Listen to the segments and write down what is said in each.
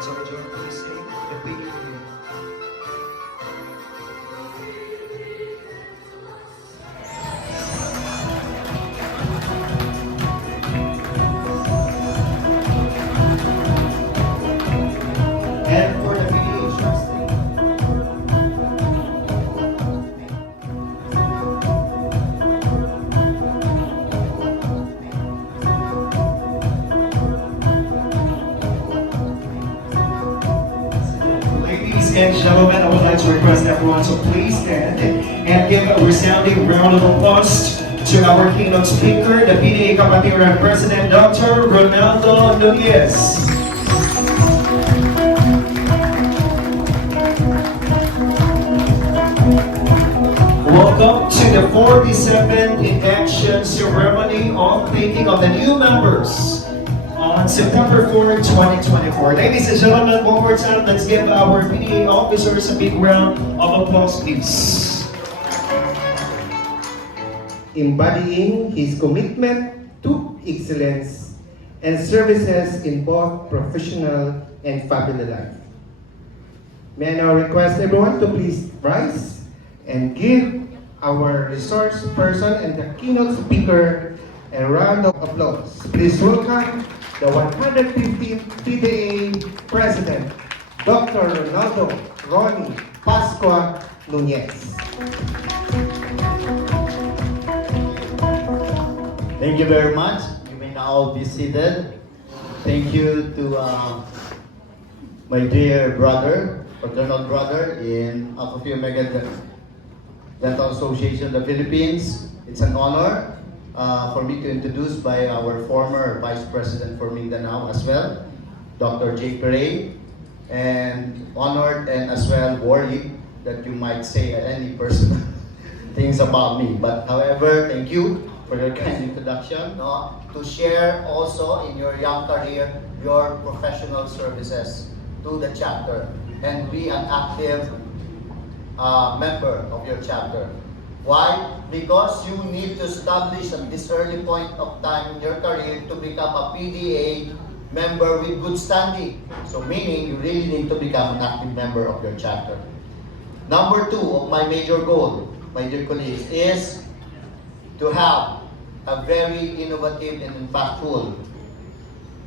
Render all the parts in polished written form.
So would you please sing the PDA? And for the PDA, trustee. Ladies and gentlemen, I would like to request everyone to please stand and give a resounding round of applause to our keynote speaker, the PDA Kapatiran President, Dr. Ronaldo Nunez. Welcome to the 47th induction ceremony of thanking of the new members on September 4, 2024. Ladies and gentlemen, one more time, let's give our PDA officers a big round of applause, please. Embodying his commitment to excellence and services in both professional and family life. May I now request everyone to please rise and give our resource person and the keynote speaker a round of applause. Please welcome the 150th PDA President, Dr. Ronaldo Ronnie Pascua Nunez. Thank you very much. You may now be seated. Thank you to my dear brother, fraternal brother in Alpha Phi Omega Dental Association of the Philippines. It's an honor for me to introduce by our former Vice President for Mindanao as well, Dr. Jay Perey, and honored and as well worried that you might say any personal things about me. But however, thank you for your kind introduction, no? To share also in your young career your professional services to the chapter and be an active member of your chapter. Why? Because you need to establish at this early point of time in your career to become a PDA member with good standing. So meaning you really need to become an active member of your chapter. Number 2 of my major goal, my dear colleagues, is to have a very innovative and impactful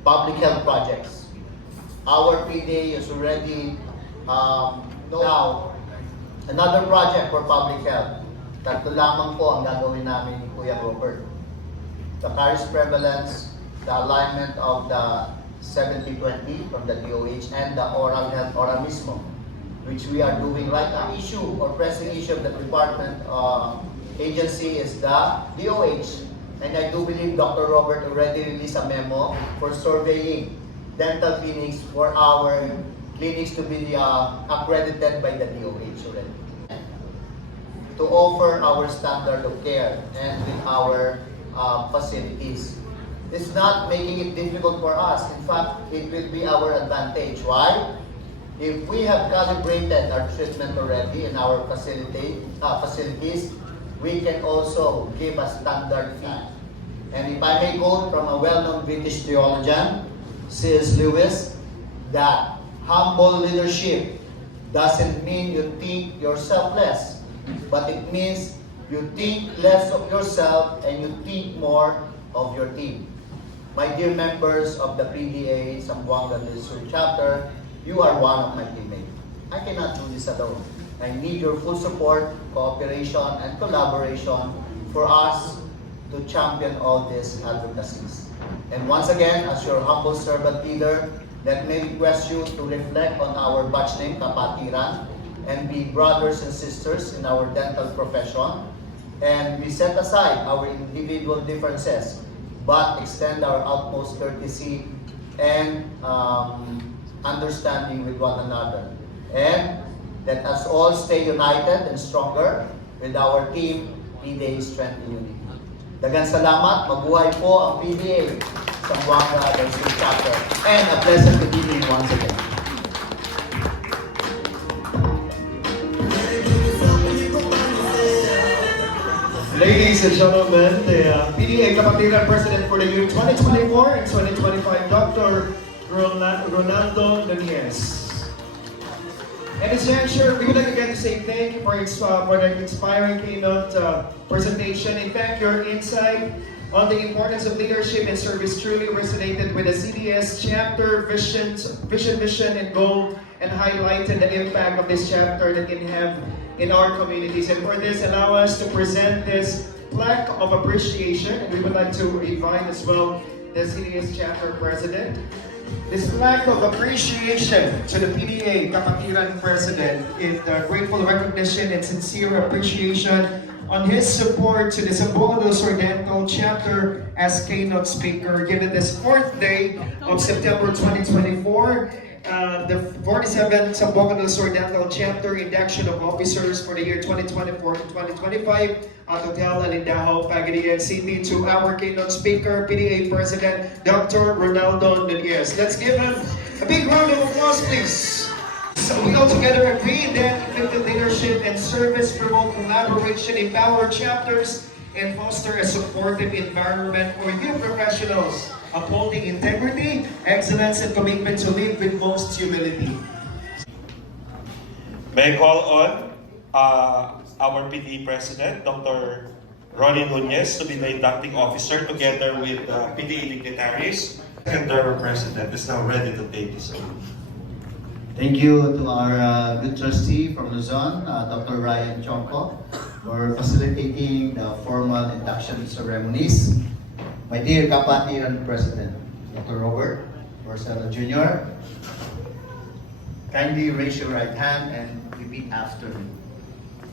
public health projects. Our PDA is already now another project for public health. Tatlo lamang po ang gagawin namin ni Kuya Robert. The caries prevalence, the alignment of the 70-20 from the DOH, and the oral health, oral mismo, which we are doing right now. Issue or pressing issue of the department agency is the DOH. And I do believe Dr. Robert already released a memo for surveying dental clinics for our clinics to be accredited by the DOH already. To offer our standard of care and with our facilities. It's not making it difficult for us. In fact, it will be our advantage. Why? If we have calibrated our treatment already in our facilities, we can also give a standard fee. And if I may quote from a well-known British theologian, C.S. Lewis, that humble leadership doesn't mean you think yourself less, but it means you think less of yourself and you think more of your team. My dear members of the PDA Zamboanga District Chapter, you are one of my teammates. I cannot do this alone. I need your full support, cooperation, and collaboration for us to champion all these advocacies. And once again, as your humble servant leader, let me request you to reflect on our batch name, Kapatiran, and be brothers and sisters in our dental profession. And we set aside our individual differences, but extend our utmost courtesy and understanding with one another. And let us all stay united and stronger with our team, PDA Strength and Unity. Daghang salamat, mabuhay po ang PDA Zamboanga District Chapter, and a pleasant good evening once again. Ladies and gentlemen, the PDA Kapatiran President for the year 2024 and 2025, Dr. Ronaldo Nunez. And it's juncture, we would like again to say thank you for the inspiring keynote presentation. In fact, your insight on the importance of leadership and service truly resonated with the CDS chapter vision, and goal, and highlighted the impact of this chapter that can have in our communities. And for this, allow us to present this plaque of appreciation. And we would like to invite as well the CDS chapter president. This plaque of appreciation to the PDA Kapatiran President is the grateful recognition and sincere appreciation on his support to the Zamboanga del Sur Dental Chapter as keynote speaker, given this 4th day of September 2024. The 47th Zamboanga del Sur Dental Chapter induction of officers for the year 2024 to 2025 at Hotel Alindaho, Pagadian City, to our keynote speaker, PDA President Dr. Ronaldo Nunez. Let's give him a big round of applause, please. So we all together agree that effective leadership and service promote collaboration, empower chapters, and foster a supportive environment for youth professionals, upholding integrity, excellence, and commitment to lead with most humility. May I call on our PD President, Dr. Ronnie Nunez, to be the inducting officer together with PDA dignitaries. And our President is now ready to take this oath. Thank you to our good trustee from Luzon, Dr. Ryan Chonko, for facilitating the formal induction ceremonies. My dear Kapatiran President, Dr. Robert Marcelo Jr., kindly raise your right hand and repeat after me.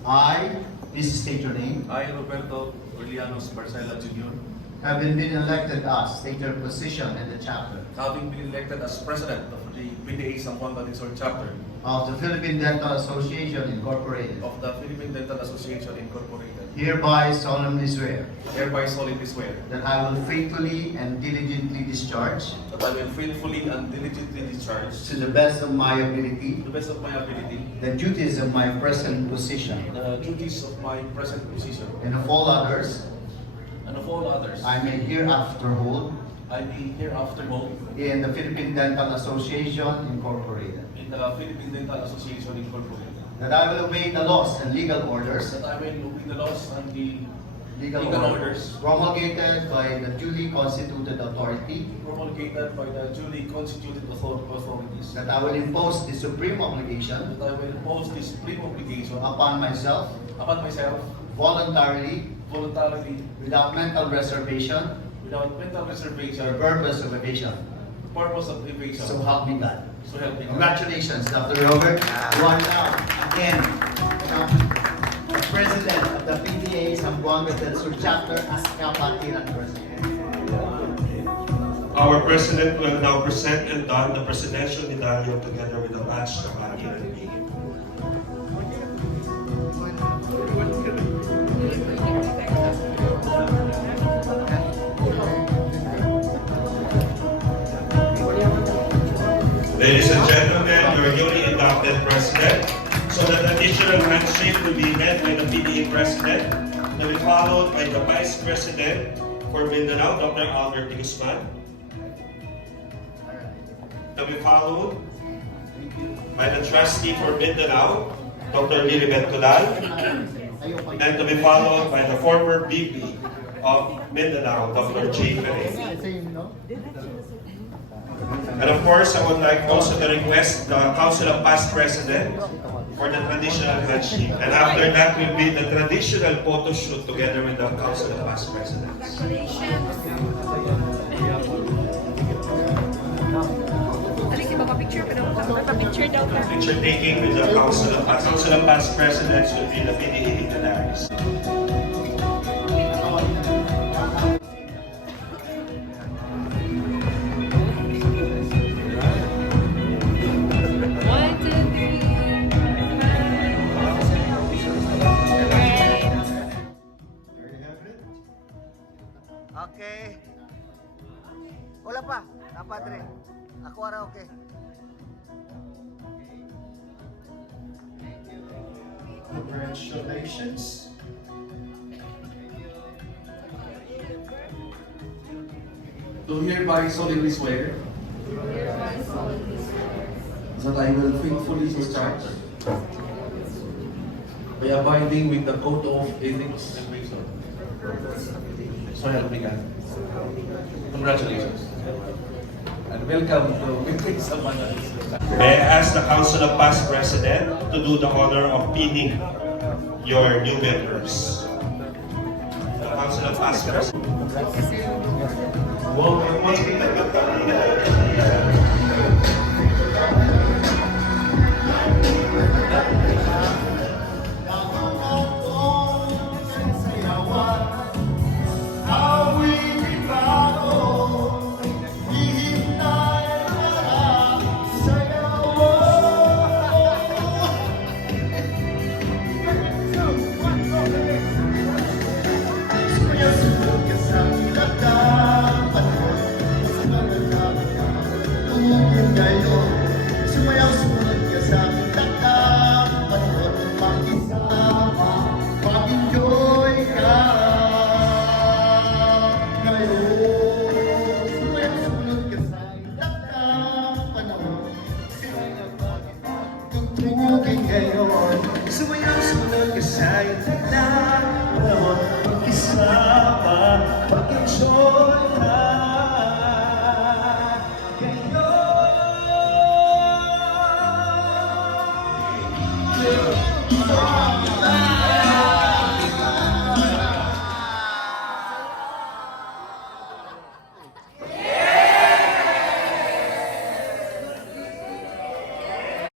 I, please state your name, I, Roberto Orlianos Barcela Jr., having been elected as, state your position in the chapter having been elected as President of the PDA Zamboanga del Sur Chapter of the Philippine Dental Association Incorporated, of the Philippine Dental Association Incorporated, hereby solemnly swear hereby solemnly swear that I will faithfully and diligently discharge, that I will faithfully and diligently discharge, to the best of my ability, to the best of my ability, the duties of my present position, the duties of my present position, and of all others and of all others I may hereafter hold I be hereafter hold in the Philippine Dental Association Incorporated. in the Philippine Dental Association Incorporated, That I will obey the laws and legal orders that I will obey the laws and the legal legal orders orders promulgated by the duly constituted authority, promulgated by the duly constituted authorities, that I will impose the supreme obligation that I will impose this supreme obligation upon myself voluntarily, without mental reservation without mental reservation or purpose of evasion. purpose of evasion. So help me God. So help me God. Congratulations, Dr. Robert. You are now, again, the President of the PDA Zamboanga del Sur Chapter as Kapatiran President. Our President will now present and don the Presidential Medallion together with the badge Kapatiran name. Ladies and gentlemen, your newly inducted President. So the traditional handshake will be led by the PDA President, to be followed by the Vice President for Mindanao, Dr. Albert Guzman, to be followed by the Trustee for Mindanao, Dr. Lilibet Codal, and to be followed by the former VP of Mindanao, Dr. Jay Ferreira. And of course, I would like also to request the Council of Past President for the traditional handshake. And after that will be the traditional photo shoot together with the Council of Past Presidents. Picture daw ka. Picture taking with the Council of Past Presidents will be the PDA dignitaries. One, two, three. Right. Okay. Wala pa. Napadre. Ako ara okay. Congratulations. Do hereby solemnly swear that I will faithfally discharge by abiding with the code of ethics and reason. So help me God. Congratulations. And welcome to Victory Samanas. May I ask the Council of Past President to do the honor of pinning your new members. The Council of Past President. Sumayaw-sunod ka sa iyong taglang panahon, mag-isama, mag-enjoy ka ngayon.